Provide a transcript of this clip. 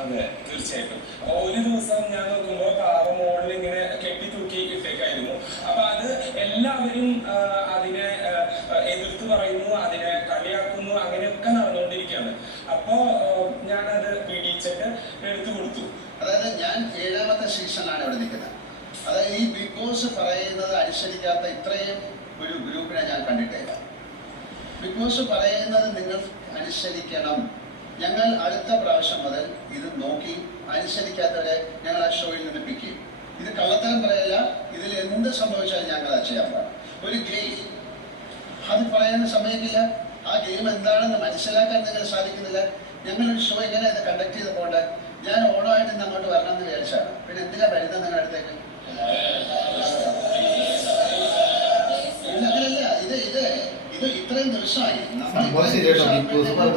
അതെ, തീർച്ചയായിട്ടും. ഒരു ദിവസം ഞാൻ നോക്കുമ്പോ കാറ് മോളിൽ ഇങ്ങനെ കെട്ടിത്തൂക്കി ഇട്ടേക്കായിരുന്നു. അപ്പൊ അത് എല്ലാവരും അതിനെ എതിർത്ത് പറയുന്നു, അതിനെ കളിയാക്കുന്നു, അങ്ങനെയൊക്കെ നടന്നുകൊണ്ടിരിക്കുകയാണ്. അപ്പോ ഞാനത് പിടിച്ചിട്ട് എടുത്തു കൊടുത്തു. അതായത് ഞാൻ 7ാമത്തെ സീസണിലാണ് ഇവിടെ നിൽക്കുന്നത്. അതായത് ഈ ബിഗ് ബോസ് പറയുന്നത് അനുസരിക്കാത്ത ഇത്രയും ഒരു ഗ്രൂപ്പിനെ ഞാൻ കണ്ടിട്ടില്ല. ബിഗ് ബോസ് പറയുന്നത് നിങ്ങൾ അനുസരിക്കണം. ഞങ്ങൾ അടുത്ത പ്രാവശ്യം മുതൽ ഇത് നോക്കി അനുസരിക്കാത്തവരെ ഞങ്ങൾ ആ ഷോയിൽ നിന്ന് പിക്ക് ചെയ്യും. ഇത് കള്ളത്തരം പറയല്ല, ഇതിൽ എന്ത് സംഭവിച്ചാലും ഞങ്ങൾ അത് ചെയ്യാൻ പാടില്ല. ഒരു ഗെയിം അത് പറയാൻ സമ്മതിക്കില്ല. ആ ഗെയിം എന്താണെന്ന് മനസ്സിലാക്കാൻ നിങ്ങൾ സാധിക്കുന്നില്ല. ഞങ്ങളൊരു ഷോ എങ്ങനെ ഇത് കണ്ടക്ട് ചെയ്ത് പോകണ്ടേ? ഞാൻ ഓണമായിട്ട് ഇന്ന് അങ്ങോട്ട് വരണമെന്ന് വിചാരിച്ചാണ്. പിന്നെ എന്തിനാ വരുന്നത് നിങ്ങളുടെ അടുത്തേക്ക്? അങ്ങനെയല്ല, ഇത് ഇത്രയും ദിവസമായി നമ്മൾ